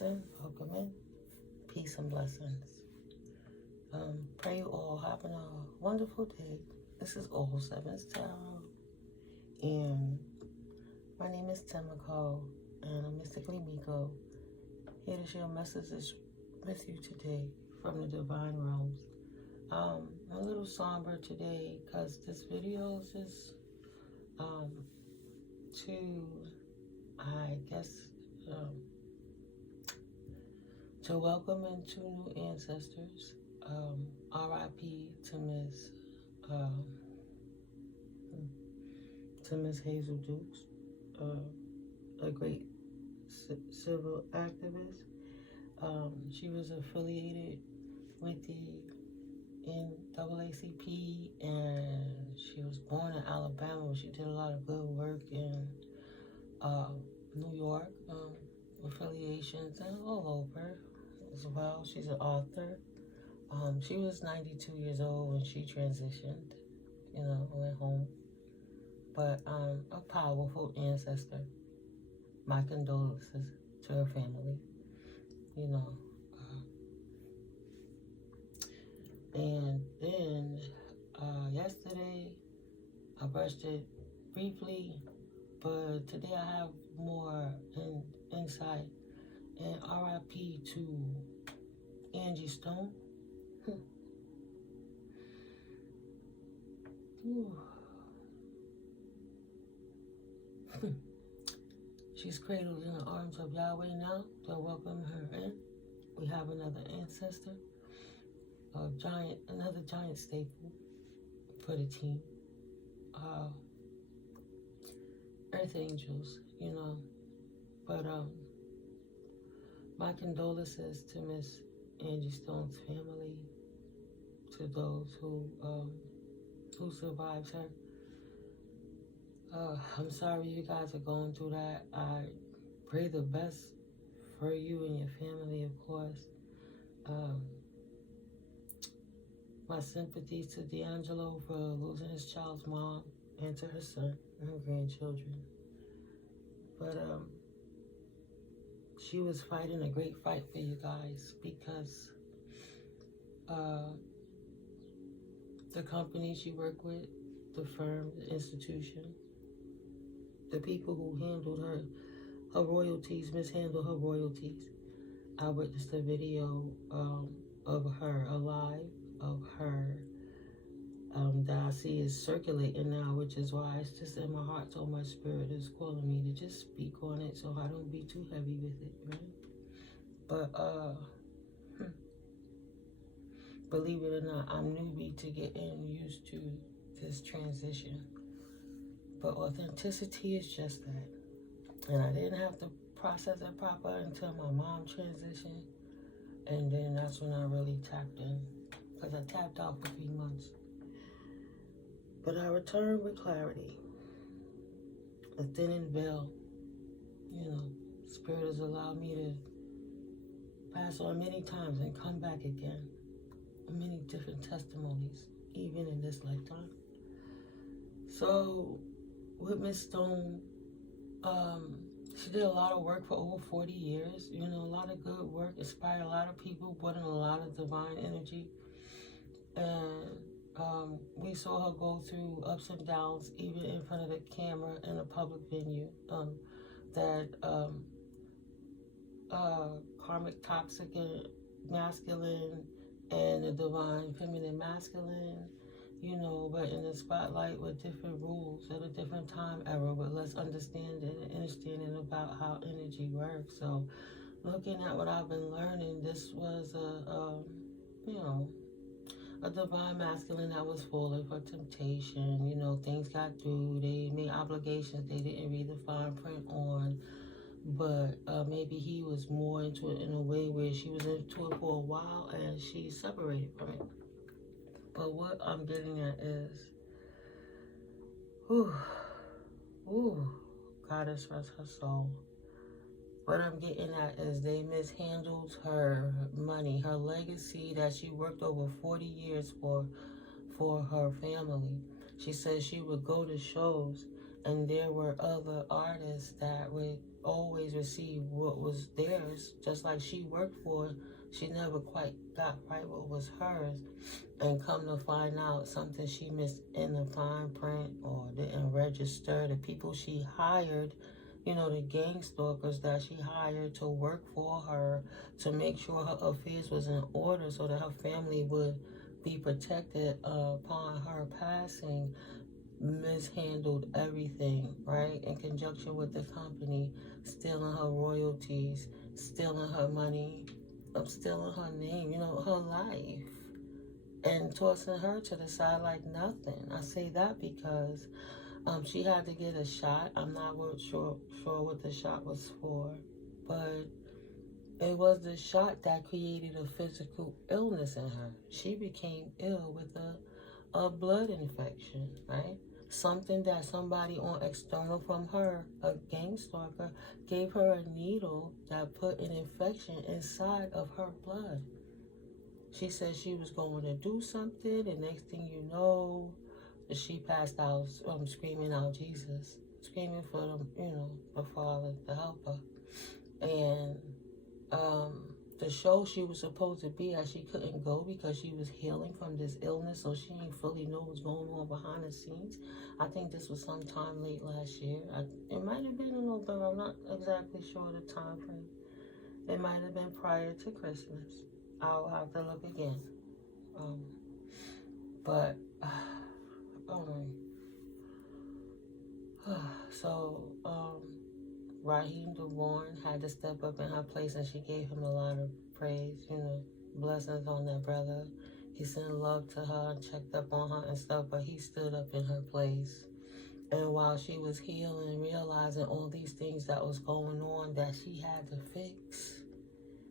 person, welcome in. Peace and blessings. Pray you all having a wonderful day. This is All Sevens Tarot, and my name is Temiko, and I'm Mystically Miko, here to share messages with you today from the Divine Realms. I'm a little somber today because this video is just to welcome in two new ancestors. R.I.P. to Miss Hazel Dukes, a great civil activist. She was affiliated with the NAACP, and she was born in Alabama. She did a lot of good work in New York, affiliations, and all over as well. She's an author. She was 92 years old when she transitioned, went home. But a powerful ancestor. My condolences to her family, and then yesterday I brushed it briefly, but today I have more insight. And R.I.P. to Angie Stone. She's cradled in the arms of Yahweh now. So welcome her in. We have another ancestor, another giant staple for the team. ArchAngels, But my condolences to Miss Angie Stone's family, to those who survived her. I'm sorry you guys are going through that. I pray the best for you and your family, of course. My sympathies to D'Angelo for losing his child's mom, and to her son and her grandchildren. But she was fighting a great fight for you guys, because the company she worked with, the firm, the institution, the people who handled her royalties, mishandled her royalties. I witnessed a video of her alive, of her that I see is circulating now, which is why it's just in my heart, so my spirit is calling me to just speak on it so I don't be too heavy with it, right? But believe it or not, I'm newbie to getting used to this transition. But authenticity is just that. And I didn't have to process it proper until my mom transitioned. And then that's when I really tapped in. Because I tapped out for 3 months. But I returned with clarity. A thinning veil. Spirit has allowed me to pass on many times and come back again. Many different testimonies, even in this lifetime. So, with Miss Stone, she did a lot of work for over 40 years. A lot of good work, inspired a lot of people, brought in a lot of divine energy. And we saw her go through ups and downs, even in front of the camera in a public venue. That karmic toxic and masculine, and the divine feminine masculine, but in the spotlight with different rules at a different time era, with less understanding about how energy works. So looking at what I've been learning, this was a divine masculine that was falling for temptation. Things got through, they made obligations they didn't read the fine print on. But maybe he was more into it in a way where she was into it for a while and she separated from it. But what I'm getting at is, Goddess rest her soul. What I'm getting at is they mishandled her money, her legacy that she worked over 40 years for her family. She said she would go to shows And there were other artists that would always receive what was theirs, just like she worked for. She never quite got right what was hers, and come to find out something she missed in the fine print or didn't register. The people she hired, you know, the gang stalkers that she hired to work for her to make sure her affairs was in order so that her family would be protected upon her passing, mishandled everything, right? In conjunction with the company, stealing her royalties, stealing her money, stealing her name, you know, her life, and tossing her to the side like nothing. I say that because she had to get a shot. I'm not sure what the shot was for, but it was the shot that created a physical illness in her. She became ill with a blood infection, right? Something that somebody on external from her, a gang stalker, gave her a needle that put an infection inside of her blood. She said she was going to do something, and next thing you know, she passed out screaming out Jesus, screaming for them, you know, the Father to help her. And the show she was supposed to be at, she couldn't go because she was healing from this illness, so she didn't fully know what's going on behind the scenes. I think this was sometime late last year. It might have been in November. I'm not exactly sure the time frame. It might have been prior to Christmas. I'll have to look again. But so Raheem DeWarren had to step up in her place, and she gave him a lot of praise, you know, blessings on that brother. He sent love to her and checked up on her and stuff, but he stood up in her place. And while she was healing, realizing all these things that was going on that she had to fix,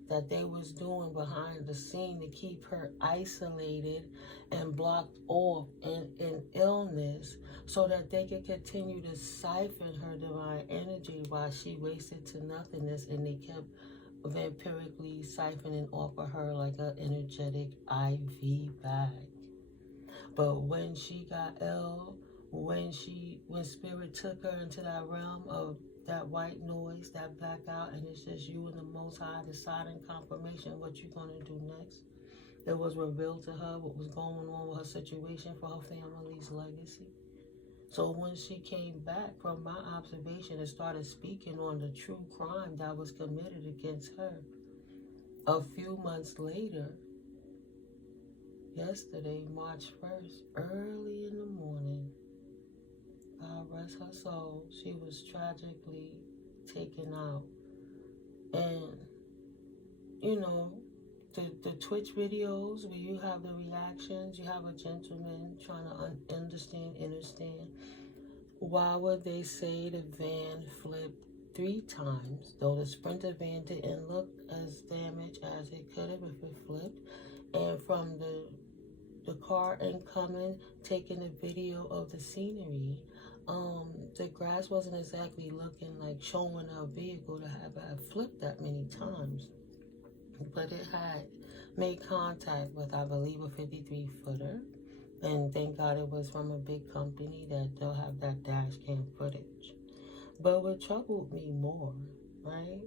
that they was doing behind the scene to keep her isolated and blocked off in illness so that they could continue to siphon her divine energy while she wasted to nothingness, and they kept vampirically siphoning off of her like an energetic IV bag. But when she got ill, when spirit took her into that realm of that white noise, that blackout, and it's just you and the Most High deciding confirmation what you're going to do next. It was revealed to her what was going on with her situation for her family's legacy. So when she came back from my observation and started speaking on the true crime that was committed against her, a few months later, yesterday, March 1st, early in the morning, God rest her soul, she was tragically taken out. And, you know, the Twitch videos where you have the reactions, you have a gentleman trying to understand. Why would they say the van flipped 3 times, though the Sprinter van didn't look as damaged as it could have if it flipped? And from the car incoming, taking a video of the scenery, the grass wasn't exactly looking like showing a vehicle to have flipped that many times. But it had made contact with, I believe, a 53-footer. And thank God it was from a big company that they'll have that dash cam footage. But what troubled me more, right?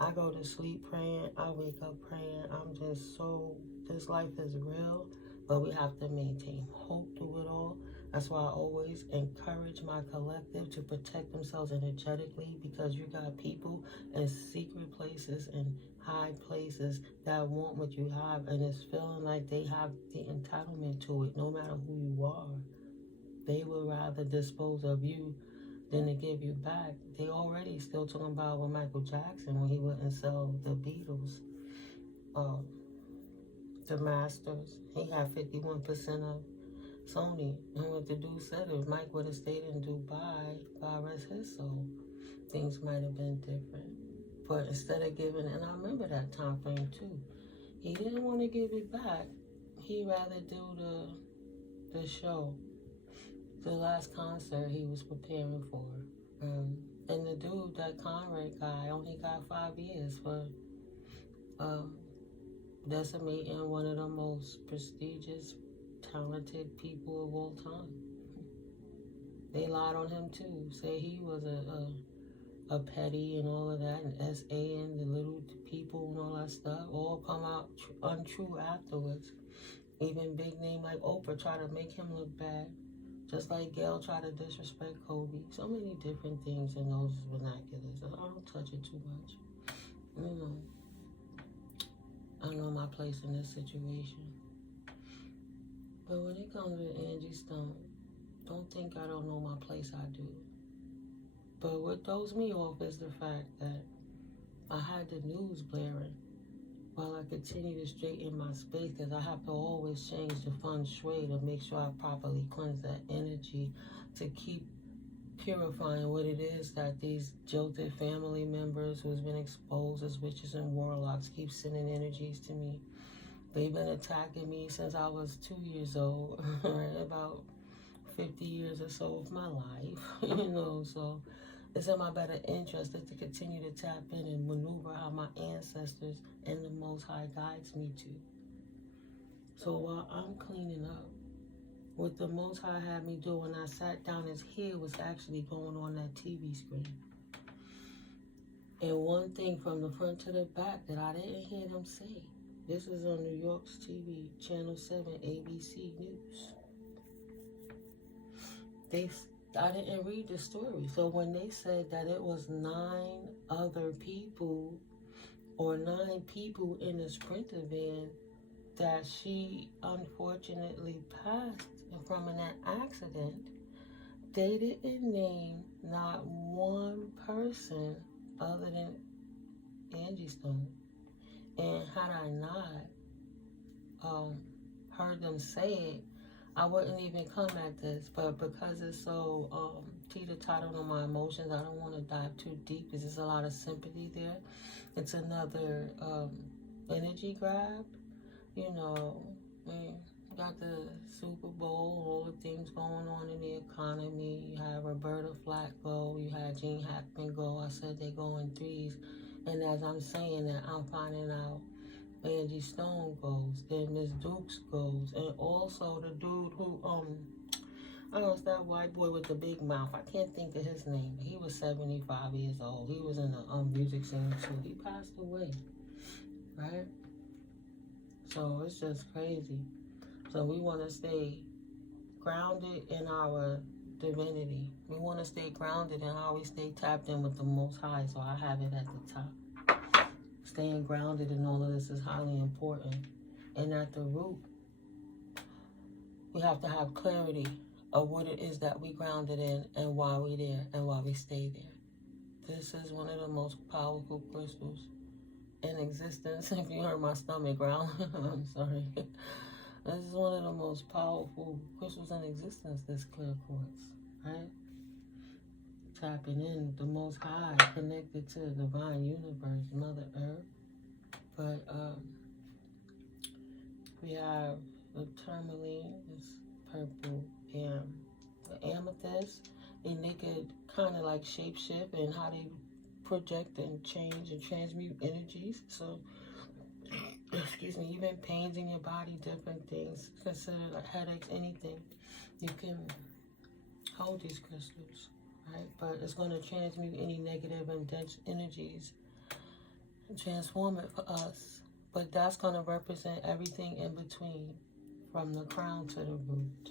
I go to sleep praying, I wake up praying. I'm just so, this life is real, but we have to maintain hope through it all. That's why I always encourage my collective to protect themselves energetically, because you got people in secret places and high places that want what you have, and it's feeling like they have the entitlement to it no matter who you are. They would rather dispose of you than to give you back. They already still talking about with Michael Jackson when he wouldn't sell the Beatles, the masters. He had 51% of Sony. And what the dude said, if Mike would have stayed in Dubai, God rest his soul, things might have been different. But instead of giving, and I remember that time frame too, he didn't want to give it back. He'd rather do the show, the last concert he was preparing for. And the dude, that Conrad guy, only got 5 years for decimating one of the most prestigious, talented people of all time. They lied on him too. Say he was a petty and all of that, and SA and the little people and all that stuff. All come out untrue afterwards. Even big name like Oprah tried to make him look bad. Just like Gail tried to disrespect Kobe. So many different things in those vernaculars. I don't touch it too much. You know, I know my place in this situation. But when it comes to Angie Stone, don't think I don't know my place, I do. But what throws me off is the fact that I had the news blaring while I continue to straighten my space, because I have to always change the feng shui to make sure I properly cleanse that energy to keep purifying what it is that these jilted family members who's been exposed as witches and warlocks keep sending energies to me. They've been attacking me since I was 2 years old, right? About 50 years or so of my life, you know, so it's in my better interest to continue to tap in and maneuver how my ancestors and the Most High guides me to. So while I'm cleaning up, what the Most High had me do when I sat down, his hair was actually going on that TV screen. And one thing from the front to the back that I didn't hear them say, this is on New York's TV, Channel 7, ABC News. I didn't read the story. So when they said that it was 9 other people or 9 people in the Sprinter van that she unfortunately passed from an accident, they didn't name not one person other than Angie Stone. And had I not heard them say it, I wouldn't even come at this. But because it's so teeter-totter on my emotions, I don't want to dive too deep because there's a lot of sympathy there. It's another energy grab. You know, we got the Super Bowl, all the things going on in the economy. You had Roberta Flack go, you had Gene Hackman go. I said they go in threes. And as I'm saying that, I'm finding out Angie Stone goes, then Miss Dukes goes, and also the dude who, I don't know, it's that white boy with the big mouth. I can't think of his name. He was 75 years old. He was in the music scene too. He passed away, right? So it's just crazy. So we want to stay grounded in our divinity. We want to stay grounded in how we stay tapped in with the Most High. So I have it at the top. Staying grounded in all of this is highly important. And at the root, we have to have clarity of what it is that we grounded in and why we there and why we stay there. This is one of the most powerful crystals in existence. If you heard my stomach growl, I'm sorry. This is one of the most powerful crystals in existence, this clear quartz, right? Tapping in the Most High, connected to the divine universe, Mother Earth. But we have the tourmaline, this purple, and the amethyst, and they could kind of like shapeshift and how they project and change and transmute energies. So, excuse me, even pains in your body, different things, consider like headaches, anything, you can hold these crystals, right? But it's going to transmute any negative and dense energies and transform it for us. But that's going to represent everything in between, from the crown to the root.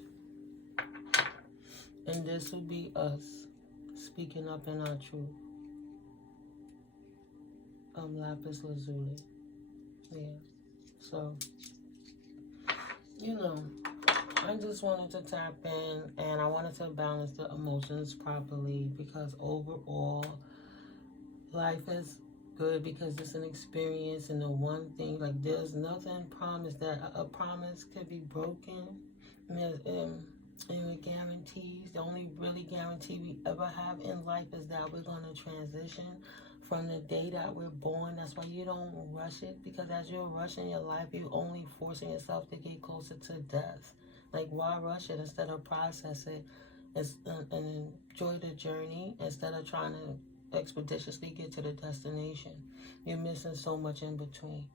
And this will be us speaking up in our truth. Lapis lazuli. Yeah. So, you know, I just wanted to tap in, and I wanted to balance the emotions properly, because overall, life is good because it's an experience, and the one thing, like, there's nothing promised that a promise could be broken. And with guarantees, the only really guarantee we ever have in life is that we're going to transition from the day that we're born. That's why you don't rush it, because as you're rushing your life, you're only forcing yourself to get closer to death. Like, why rush it instead of process it and enjoy the journey instead of trying to expeditiously get to the destination? You're missing so much in between.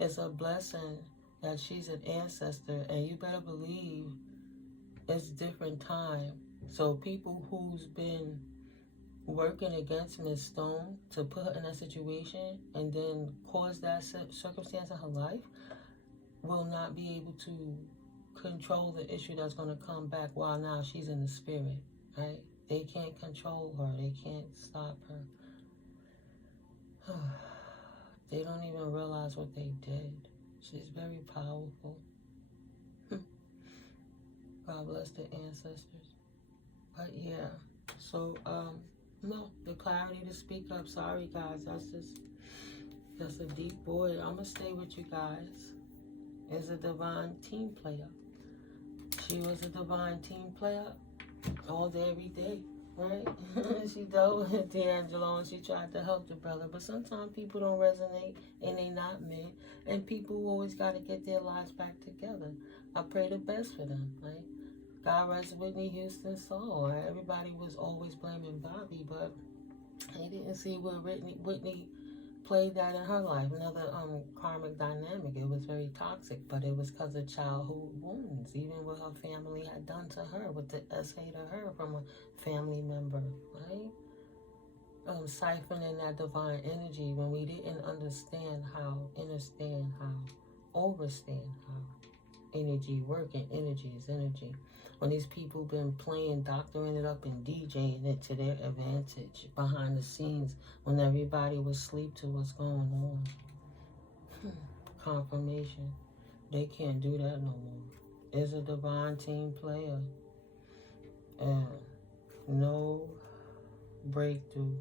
It's a blessing that she's an ancestor, and you better believe it's different time So people who's been working against Miss Stone to put her in that situation and then cause that circumstance in her life will not be able to control the issue that's going to come back while now she's in the spirit, right? They can't control her. They can't stop her. They don't even realize what they did. She's very powerful. God bless the ancestors. But yeah, so no, the clarity to speak up. Sorry guys, that's a deep void. I'm gonna stay with you guys. Is a divine team player. She was a divine team player all day, every day, right? She dealt with D'Angelo and she tried to help the brother, but sometimes people don't resonate and they not meant, and people always got to get their lives back together. I pray the best for them, right? God rest Whitney Houston's soul. Right? Everybody was always blaming Bobby, but they didn't see where Whitney played that in her life. Another karmic dynamic. It was very toxic, but it was because of childhood wounds, even what her family had done to her, with the essay to her from a family member, right? Siphoning that divine energy when we didn't understand how, overstand how energy working. Energy is energy. When these people been playing, doctoring it up and DJing it to their advantage behind the scenes when everybody was asleep to what's going on. Confirmation. They can't do that no more. Is a divine team player. And no breakthrough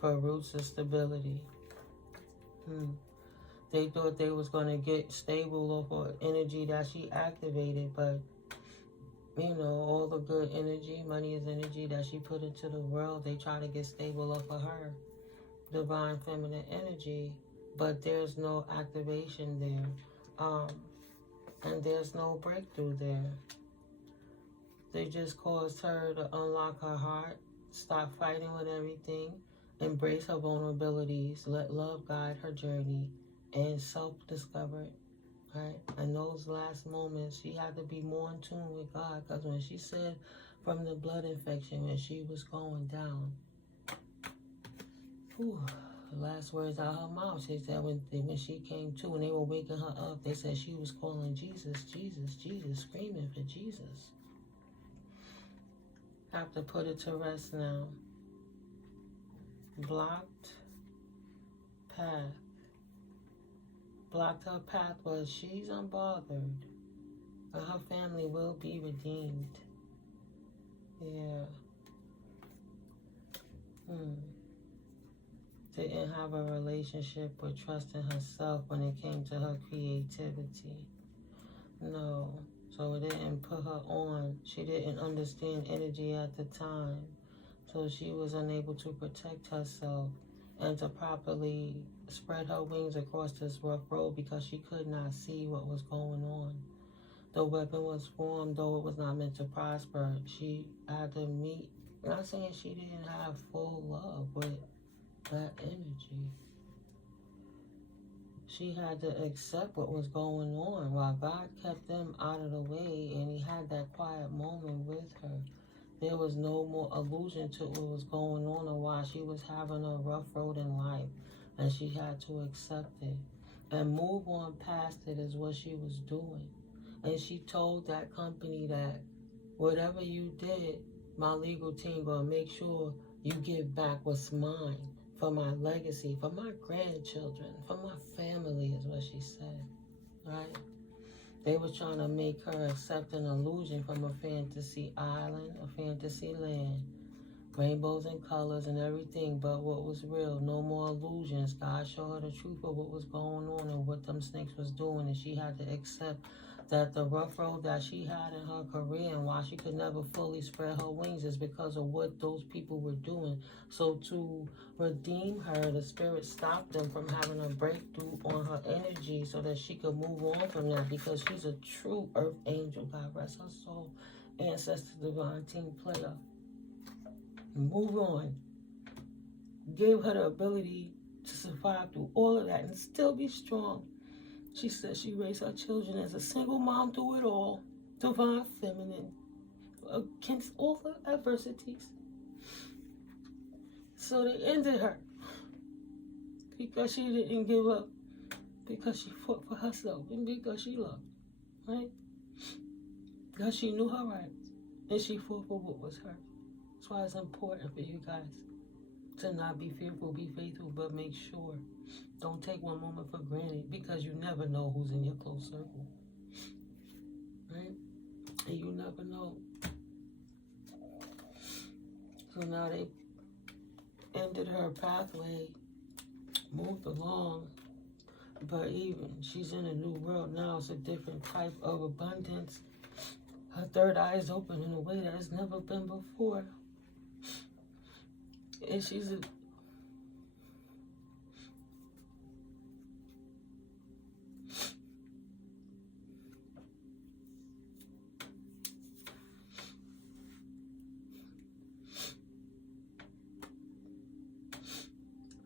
for roots of stability. They thought they was going to get stable off of energy that she activated, but you know, all the good energy, money is energy that she put into the world, they try to get stable off of her. Divine feminine energy, but there's no activation there. And there's no breakthrough there. They just caused her to unlock her heart, stop fighting with everything, embrace her vulnerabilities, let love guide her journey, and self-discover it. Right? And those last moments, she had to be more in tune with God, because when she said from the blood infection, when she was going down, whew, the last words out of her mouth, she said when she came to and they were waking her up, they said she was calling Jesus, Jesus, Jesus, screaming for Jesus. Have to put it to rest now. Blocked path. Blocked her path was she's unbothered. And her family will be redeemed. Yeah. Didn't have a relationship with trusting herself when it came to her creativity. No. So it didn't put her on. She didn't understand energy at the time. So she was unable to protect herself and to properly spread her wings across this rough road because she could not see what was going on. The weapon was formed, though it was not meant to prosper. She had to meet, not saying she didn't have full love with that energy. She had to accept what was going on while God kept them out of the way and he had that quiet moment with her. There was no more allusion to what was going on or why she was having a rough road in life, and she had to accept it and move on past it is what she was doing. And she told that company that whatever you did, my legal team gonna make sure you give back what's mine for my legacy, for my grandchildren, for my family is what she said, right? They were trying to make her accept an illusion from a fantasy island, a fantasy land, rainbows and colors and everything, but what was real, no more illusions. God showed her the truth of what was going on and what them snakes was doing, and she had to accept that the rough road that she had in her career and why she could never fully spread her wings is because of what those people were doing. So to redeem her, the spirit stopped them from having a breakthrough on her energy so that she could move on from that, because she's a true earth angel. God rest her soul. Ancestor, divine team player. Move on. Gave her the ability to survive through all of that and still be strong. She said she raised her children as a single mom through it all. Divine feminine. against all the adversities. So they ended her because she didn't give up, because she fought for herself, and because she loved, right? Because she knew her rights, and she fought for what was hers. That's why it's important for you guys to not be fearful, be faithful, but make sure. Don't take one moment for granted, because you never know who's in your close circle, right? And you never know. So now they ended her pathway, moved along, but even she's in a new world now. It's a different type of abundance. Her third eye is open in a way that has never been before. And she's a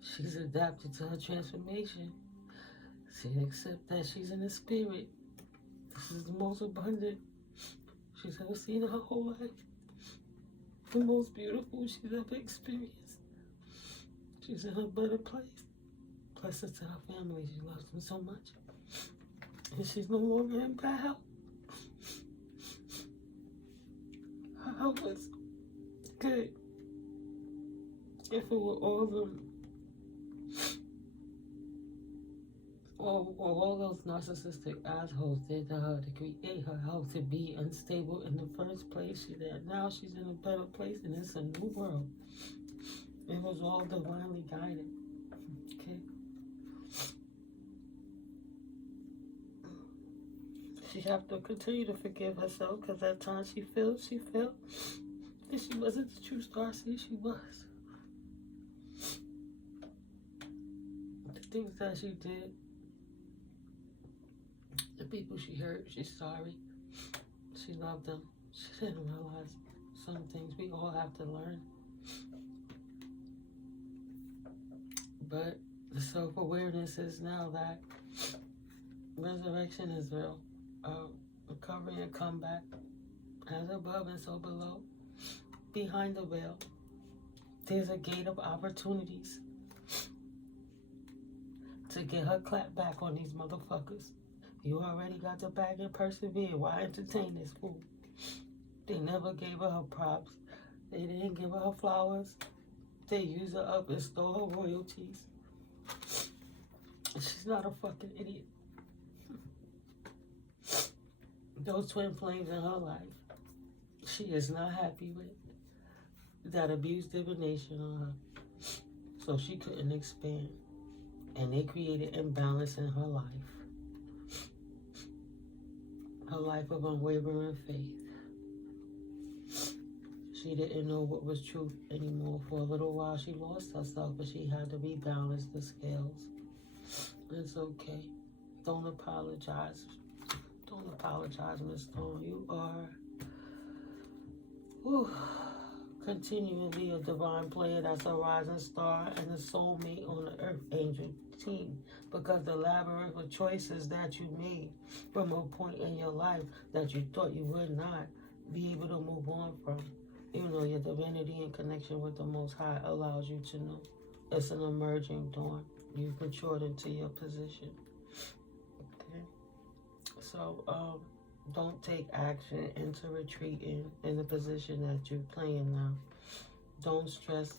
she's adapted to her transformation. She accepts that she's in the spirit. This is the most abundant she's ever seen in her whole life. The most beautiful she's ever experienced. She's in a better place. Blessed to her family. She loves them so much. And she's no longer in bad health. Her health is good. If it were all those narcissistic assholes did to her to create her health to be unstable in the first place, now she's in a better place, and it's a new world. It was all divinely guided. Okay. She have to continue to forgive herself, because at times she felt that she wasn't the true starseed she was. The things that she did, the people she hurt, she's sorry. She loved them. She didn't realize some things we all have to learn. But the self-awareness is now that resurrection is real. Recovery and comeback, as above and so below. Behind the veil, there's a gate of opportunities to get her clap back on these motherfuckers. You already got the bag and persevere. Why entertain this fool? They never gave her props. They didn't give her flowers. They used her up and stole her royalties. She's not a fucking idiot. Those twin flames in her life, she is not happy with. That abused divination on her. So she couldn't expand. And they created imbalance in her life. Her life of unwavering faith. She didn't know what was truth anymore. For a little while she lost herself, but she had to rebalance the scales. It's okay. Don't apologize. Don't apologize, Miss Stone. You are continuing to be a divine player that's a rising star and a soulmate on the Earth Angel team. Because the labyrinth of choices that you made from a point in your life that you thought you would not be able to move on from. You know, your divinity and connection with the Most High allows you to know. It's an emerging dawn. You've matured into your position. Okay? So, don't take action into retreating in the position that you're playing now. Don't stress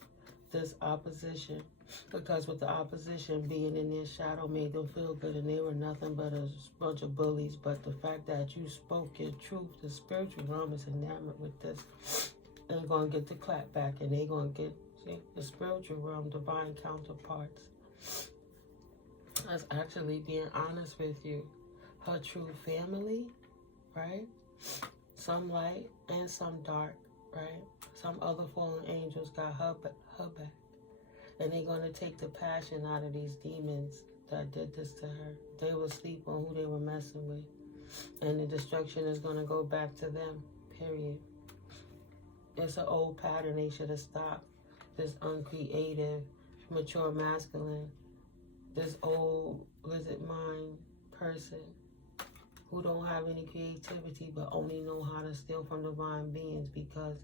this opposition, because with the opposition being in their shadow made them feel good, and they were nothing but a bunch of bullies. But the fact that you spoke your truth, the spiritual realm is enamored with this. They're going to get the clap back, and they're going to get, the spiritual realm, divine counterparts. That's actually being honest with you. Her true family, right? Some light and some dark, right? Some other fallen angels got her back. And they're going to take the passion out of these demons that did this to her. They will sleep on who they were messing with. And the destruction is going to go back to them, period. It's an old pattern they should have stopped. This uncreative, mature masculine, this old lizard mind person who don't have any creativity but only know how to steal from divine beings because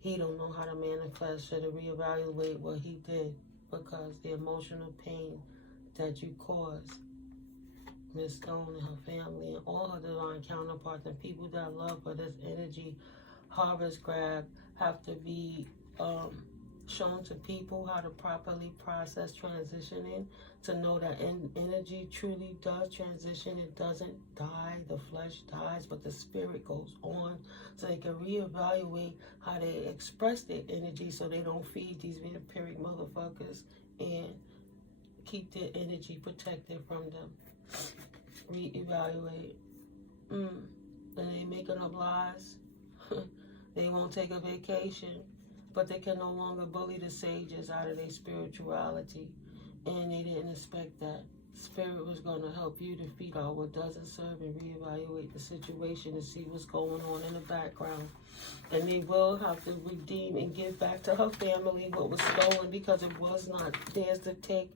he don't know how to manifest, should reevaluate what he did, because the emotional pain that you caused Miss Stone and her family and all her divine counterparts and people that love her, this energy harvest grab, have to be shown to people how to properly process transitioning, to know that energy truly does transition. It doesn't die. The flesh dies, but the spirit goes on, so they can reevaluate how they express their energy so they don't feed these vampiric motherfuckers and keep their energy protected from them. Reevaluate. And they making up lies. They won't take a vacation, but they can no longer bully the sages out of their spirituality. And they didn't expect that. Spirit was going to help you defeat all what doesn't serve and reevaluate the situation to see what's going on in the background. And they will have to redeem and give back to her family what was stolen, because it was not theirs to take.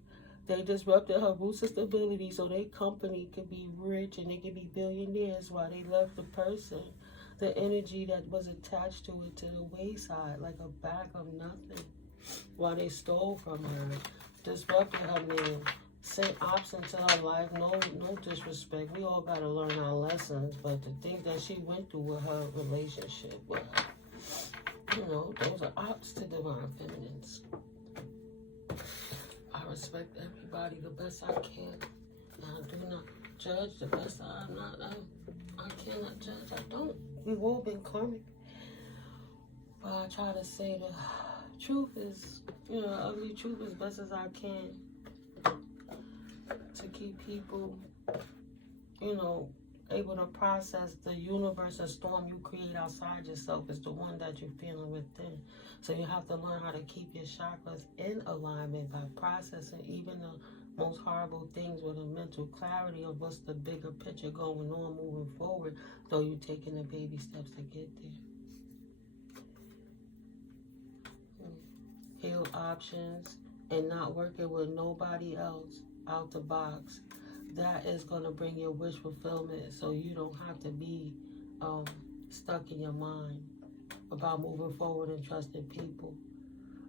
They disrupted her roots of stability so their company could be rich and they could be billionaires while they left the person, the energy that was attached to it, to the wayside like a bag of nothing, while they stole from her, disrupted her name, sent ops into her life. No disrespect. We all gotta learn our lessons, but the thing that she went through with her relationship with her, you know, those are ops to divine feminines. I respect everybody the best I can. I do not judge the best I'm not. I cannot judge. I don't. We've all been karmic. But I try to say the truth is, you know, ugly truth as best as I can, to keep people, you know, able to process the universe. A storm you create outside yourself is the one that you're feeling within. So you have to learn how to keep your chakras in alignment by processing even the most horrible things with a mental clarity of what's the bigger picture going on moving forward, though you're taking the baby steps to get there. Heal options and not working with nobody else out the box. That is going to bring your wish fulfillment, so you don't have to be stuck in your mind about moving forward and trusting people.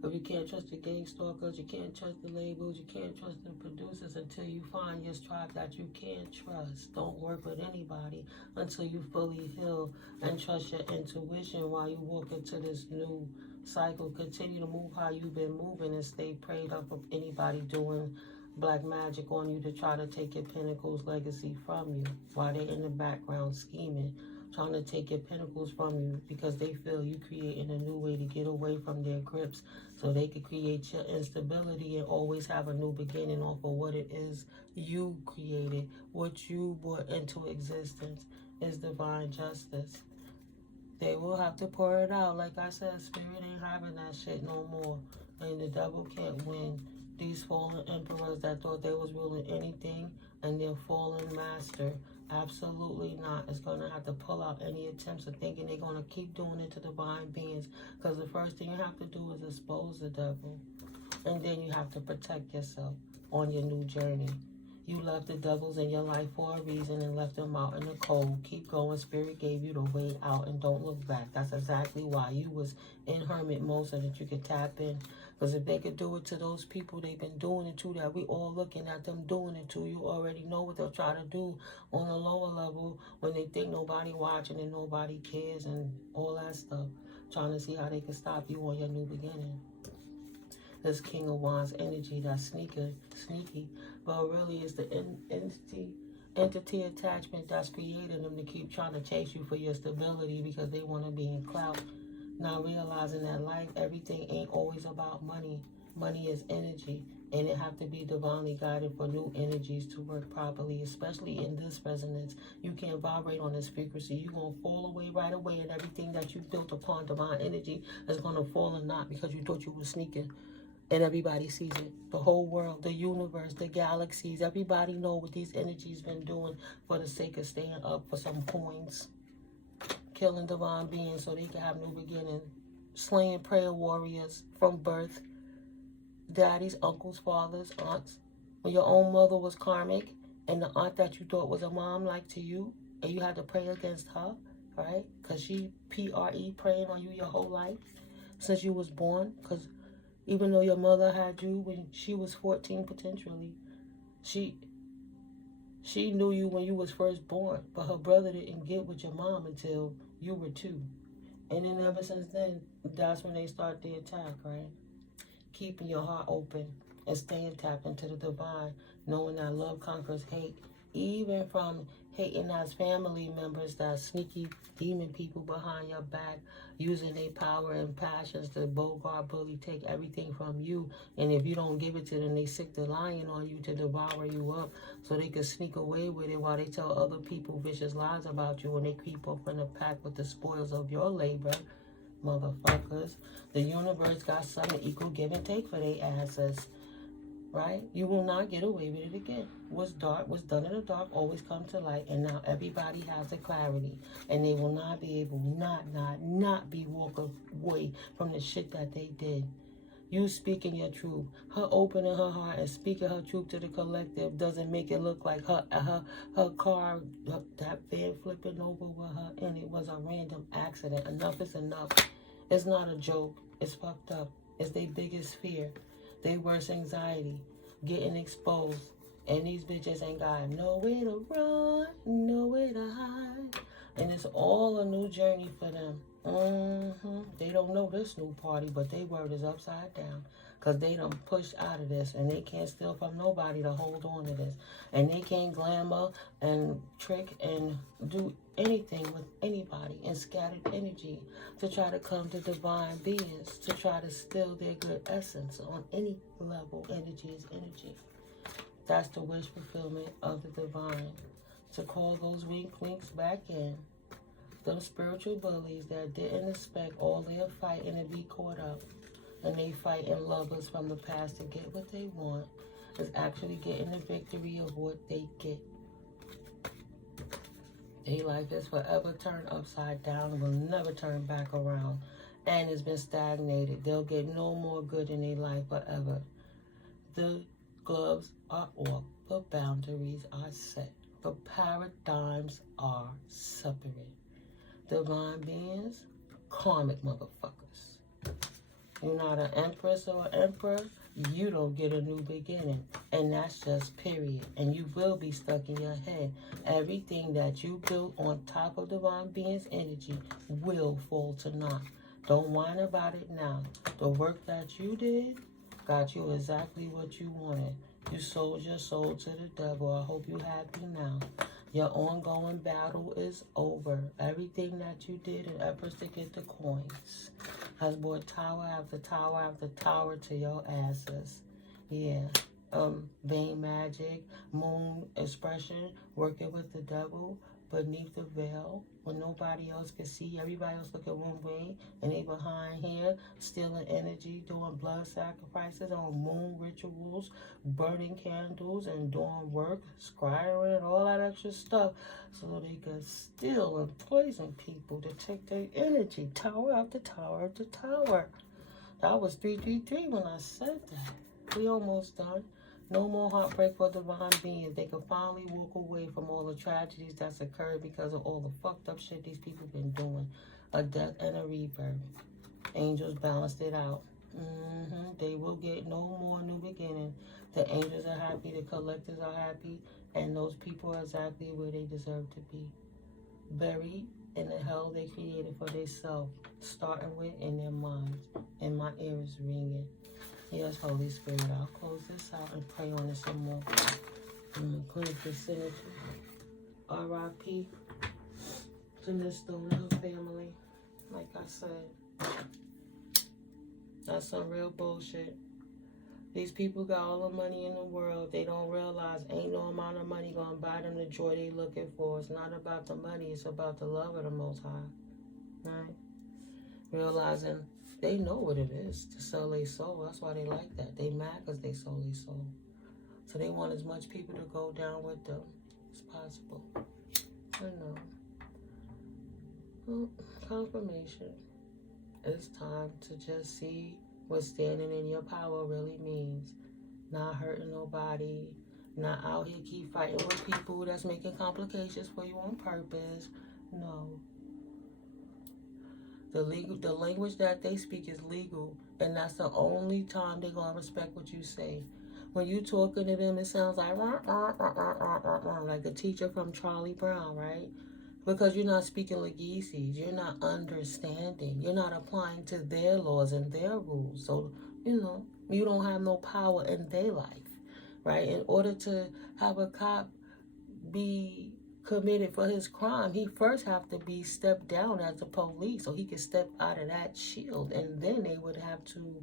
If you can't trust the gang stalkers, you can't trust the labels, you can't trust the producers until you find your tribe that you can trust. Don't work with anybody until you fully heal and trust your intuition while you walk into this new cycle. Continue to move how you've been moving and stay prayed up of anybody doing black magic on you to try to take your Pentacles legacy from you while they're in the background scheming, trying to take your Pentacles from you because they feel you creating a new way to get away from their grips so they could create your instability and always have a new beginning off of what it is you created, what you brought into existence is divine justice. They will have to pour it out. Like I said, spirit ain't having that shit no more. And the devil can't win. These fallen emperors that thought they was ruling anything and their fallen master, absolutely not. It's going to have to pull out any attempts of thinking they're going to keep doing it to divine beings, because the first thing you have to do is expose the devil. And then you have to protect yourself on your new journey. You left the devils in your life for a reason and left them out in the cold. Keep going. Spirit gave you the way out and don't look back. That's exactly why you was in hermit mode, so that you could tap in. Because if they could do it to those people they've been doing it to, that we all looking at them doing it to, you already know what they'll try to do on a lower level when they think nobody watching and nobody cares and all that stuff. Trying to see how they can stop you on your new beginning. This King of Wands energy that's sneaky, but really it's the entity attachment that's creating them to keep trying to chase you for your stability because they want to be in clout. Not realizing that life, everything ain't always about money. Money is energy, and it have to be divinely guided for new energies to work properly, especially in this resonance. You can't vibrate on this frequency. You're going to fall away right away, and everything that you built upon divine energy is going to fall in knot because you thought you were sneaking. And everybody sees it. The whole world, the universe, the galaxies, everybody know what these energies been doing for the sake of staying up for some coins. Killing divine beings so they can have new beginning. Slaying prayer warriors from birth. Daddies, uncles, fathers, aunts. When your own mother was karmic and the aunt that you thought was a mom like to you and you had to pray against her, right? Because she PRE praying on you your whole life since you was born. Because even though your mother had you when she was 14 potentially, she knew you when you was first born, but her brother didn't get with your mom until you were 2. And then ever since then, that's when they start the attack, right? Keeping your heart open and staying tapped into the divine, knowing that love conquers hate, even from hating as family members, that sneaky demon people behind your back, using their power and passions to bogart, bully, take everything from you. And if you don't give it to them, they sick the lion on you to devour you up so they can sneak away with it while they tell other people vicious lies about you, and they creep up in the pack with the spoils of your labor. Motherfuckers, the universe got something equal give and take for their asses, right? You will not get away with it again. What's dark, what's done in the dark always come to light, and now everybody has the clarity, and they will not be able not be walk away from the shit that they did. You speaking your truth, her opening her heart and speaking her truth to the collective doesn't make it look like her car, that van flipping over with her, and it was a random accident. Enough is enough. It's not a joke. It's fucked up. It's their biggest fear, their worst anxiety, getting exposed. And these bitches ain't got nowhere to run, nowhere to hide. And it's all a new journey for them. They don't know this new party, but their word is upside down. Because they done pushed out of this, and they can't steal from nobody to hold on to this. And they can't glamour and trick and do anything with anybody and scattered energy to try to come to divine beings, to try to steal their good essence on any level. Energy is energy. That's the wish fulfillment of the divine. To call those winks back in. Them spiritual bullies that didn't expect all their fighting to be caught up, and they fighting lovers from the past to get what they want, is actually getting the victory of what they get. Their life is forever turned upside down and will never turn back around, and it's been stagnated. They'll get no more good in their life forever. The gloves are off, the boundaries are set, the paradigms are separate. Divine beings, karmic motherfuckers. You're not an empress or an emperor, you don't get a new beginning. And that's just period. And you will be stuck in your head. Everything that you built on top of divine beings' energy will fall to naught. Don't whine about it now. The work that you did got you exactly what you wanted. You sold your soul to the devil. I hope you're happy now. Your ongoing battle is over. Everything that you did in efforts to get the coins has brought tower after tower after tower to your asses. Yeah. Vain magic, moon expression, working with the devil beneath the veil when nobody else can see. Everybody else looking one way, and they behind here stealing energy, doing blood sacrifices on moon rituals, burning candles and doing work, scrying and all that extra stuff so they can steal and poison people to take their energy. Tower after tower after tower. That was 333 when I said that. We almost done. No more heartbreak for divine beings. They can finally walk away from all the tragedies that's occurred because of all the fucked up shit these people been doing. A death and a rebirth. Angels balanced it out. They will get no more new beginning. The angels are happy, the collectors are happy, and those people are exactly where they deserve to be. Buried in the hell they created for themselves, starting with in their minds. And my ear is ringing. Yes, Holy Spirit, I'll close this out and pray on it some more. Cleanse the synergy. R.I.P. to Miss Stone and her family. Like I said, that's some real bullshit. These people got all the money in the world. They don't realize ain't no amount of money gonna buy them the joy they looking for. It's not about the money. It's about the love of the Most High. Right? Realizing they know what it is to sell their soul. That's why they like that. They mad because they sold their soul. So they want as much people to go down with them as possible. I know. Well, confirmation. It's time to just see what standing in your power really means. Not hurting nobody, Not out here keep fighting with people that's making complications for you on purpose. No. The language that they speak is legal, and that's the only time they're gonna respect what you say. When you talking to them, it sounds like like the teacher from Charlie Brown, right? Because you're not speaking legises, you're not understanding, you're not applying to their laws and their rules. So you don't have no power in their life, right? In order to have a cop be committed for his crime, he first have to be stepped down as the police so he can step out of that shield, and then they would have to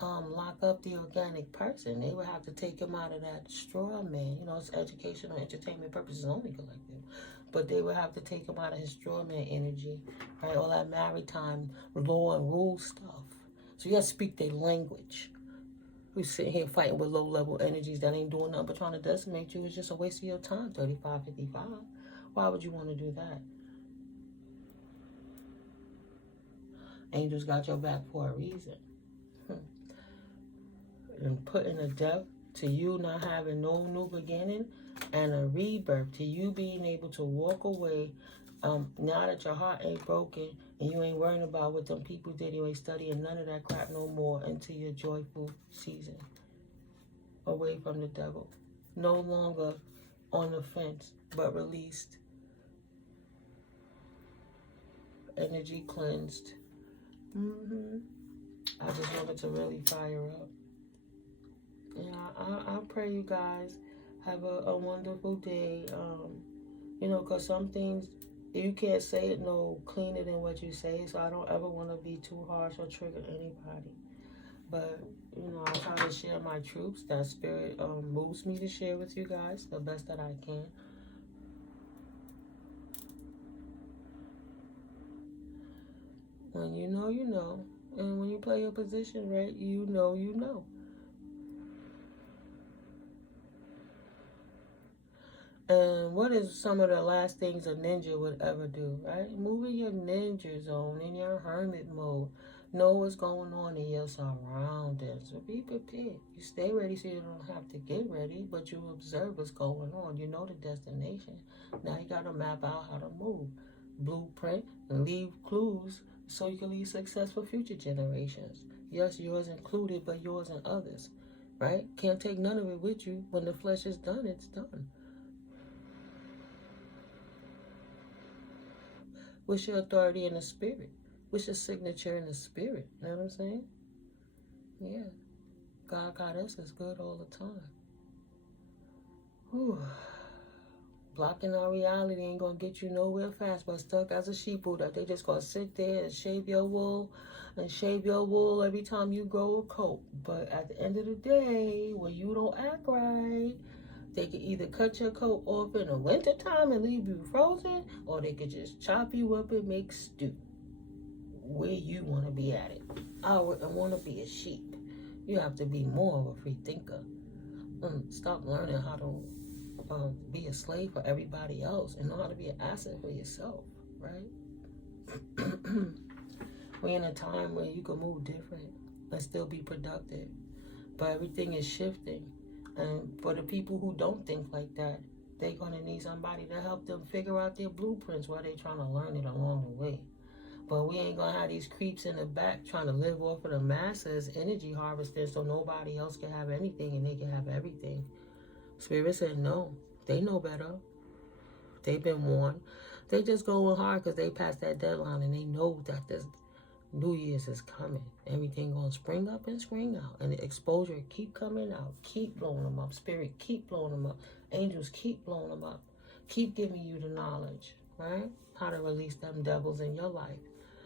lock up the organic person. They would have to take him out of that straw man. It's educational, entertainment purposes only, collective, but they would have to take him out of his straw man energy, right? All that maritime law and rule stuff. So you gotta speak their language. Who's sitting here fighting with low-level energies that ain't doing nothing but trying to decimate you? It's just a waste of your time, 3555. Why would you want to do that? Angels got your back for a reason. And putting a death to you not having no new beginning, and a rebirth to you being able to walk away now that your heart ain't broken and you ain't worrying about what them people did. You ain't studying none of that crap no more into your joyful season. Away from the devil. No longer on the fence, but released. Energy cleansed. I just wanted to really fire up. I pray you guys have a wonderful day. Because some things, you can't say it no cleaner than what you say, so I don't ever want to be too harsh or trigger anybody. But, I try to share my truths. That spirit moves me to share with you guys the best that I can. When you know, you know. And when you play your position right, you know, you know. And what is some of the last things a ninja would ever do, right? Move in your ninja zone, in your hermit mode. Know what's going on in your surroundings. So be prepared. You stay ready so you don't have to get ready, but you observe what's going on. You know the destination. Now you got to map out how to move. Blueprint and leave clues so you can leave success for future generations. Yes, yours included, but yours and others, right? Can't take none of it with you. When the flesh is done, it's done. What's your authority in the spirit? What's your signature in the spirit? You know what I'm saying? Yeah. GodGoddess is good all the time. Whew. Blocking our reality ain't gonna get you nowhere fast, but stuck as a sheeple that they just gonna sit there and shave your wool every time you grow a coat. But at the end of the day, when you don't act right, they could either cut your coat off in the wintertime and leave you frozen, or they could just chop you up and make stew. Where you want to be at it. I want to be a sheep. You have to be more of a free thinker. Stop learning how to be a slave for everybody else and know how to be an asset for yourself, right? We're in a time where you can move different and still be productive, but everything is shifting. And for the people who don't think like that, they're going to need somebody to help them figure out their blueprints while they're trying to learn it along the way. But we ain't going to have these creeps in the back trying to live off of the masses energy harvesting so nobody else can have anything and they can have everything. Spirit said no. They know better. They've been warned. They just going hard because they passed that deadline and they know that this New Year's is coming. Everything gonna spring up and spring out. And the exposure keep coming out. Keep blowing them up. Spirit keep blowing them up. Angels keep blowing them up. Keep giving you the knowledge, right? How to release them devils in your life.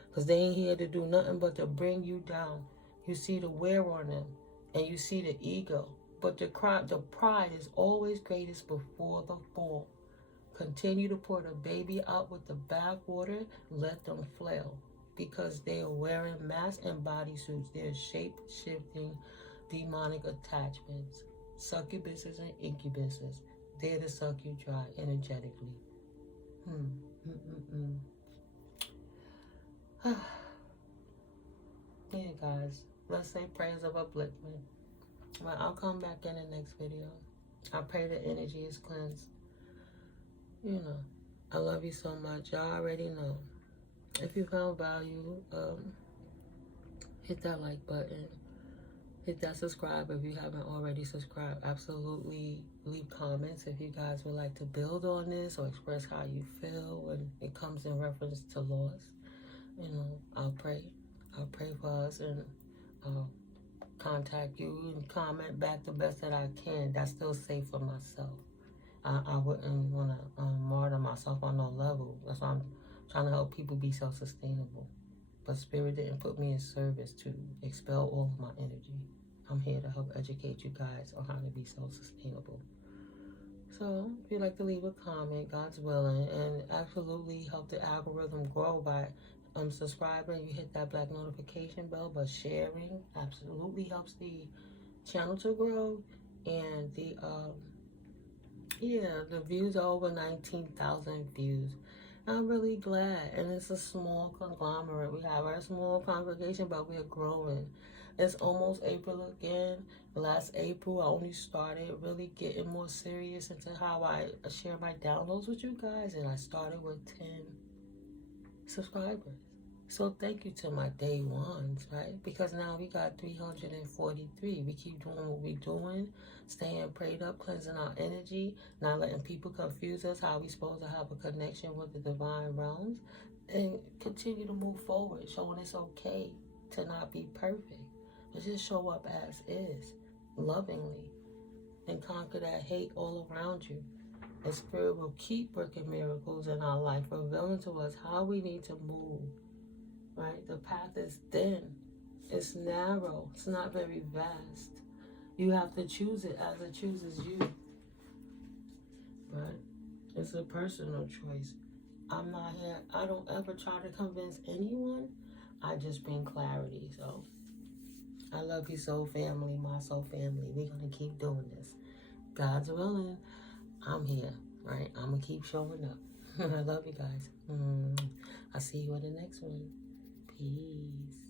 Because they ain't here to do nothing but to bring you down. You see the wear on them. And you see the ego. But the pride is always greatest before the fall. Continue to pour the baby out with the bathwater. Let them flail. Because they are wearing masks and bodysuits. They're shape-shifting demonic attachments. Succubuses and incubuses. There to suck you dry energetically. Yeah, guys. Let's say prayers of upliftment. Well, I'll come back in the next video. I pray the energy is cleansed. You know, I love you so much. Y'all already know. If you found value, hit that like button. Hit that subscribe if you haven't already subscribed. Absolutely leave comments if you guys would like to build on this or express how you feel when it comes in reference to loss. You know, I'll pray. I'll pray for us, and I'll contact you and comment back the best that I can. That's still safe for myself. I wouldn't want to martyr myself on no level. That's why I'm trying to help people be self-sustainable. But Spirit didn't put me in service to expel all of my energy. I'm here to help educate you guys on how to be self-sustainable. So if you'd like to leave a comment, God's willing, and absolutely help the algorithm grow by subscribing. You hit that black notification bell, but sharing absolutely helps the channel to grow. And the views are over 19,000 views. I'm really glad, and it's a small conglomerate. We have our small congregation, but we're growing. It's almost April again. Last April, I only started really getting more serious into how I share my downloads with you guys, and I started with 10 subscribers. So thank you to my day ones, right? Because now we got 343. We keep doing what we're doing, staying prayed up, cleansing our energy, not letting people confuse us how we supposed to have a connection with the divine realms, and continue to move forward, showing it's okay to not be perfect, but just show up as is, lovingly, and conquer that hate all around you. The Spirit will keep working miracles in our life, revealing to us how we need to move. Right? The path is thin. It's narrow. It's not very vast. You have to choose it as it chooses you. Right? It's a personal choice. I'm not here. I don't ever try to convince anyone. I just bring clarity. So I love you, soul family, my soul family. We're going to keep doing this. God's willing. I'm here. Right? I'm going to keep showing up. I love you guys. I'll see you in the next one. Peace.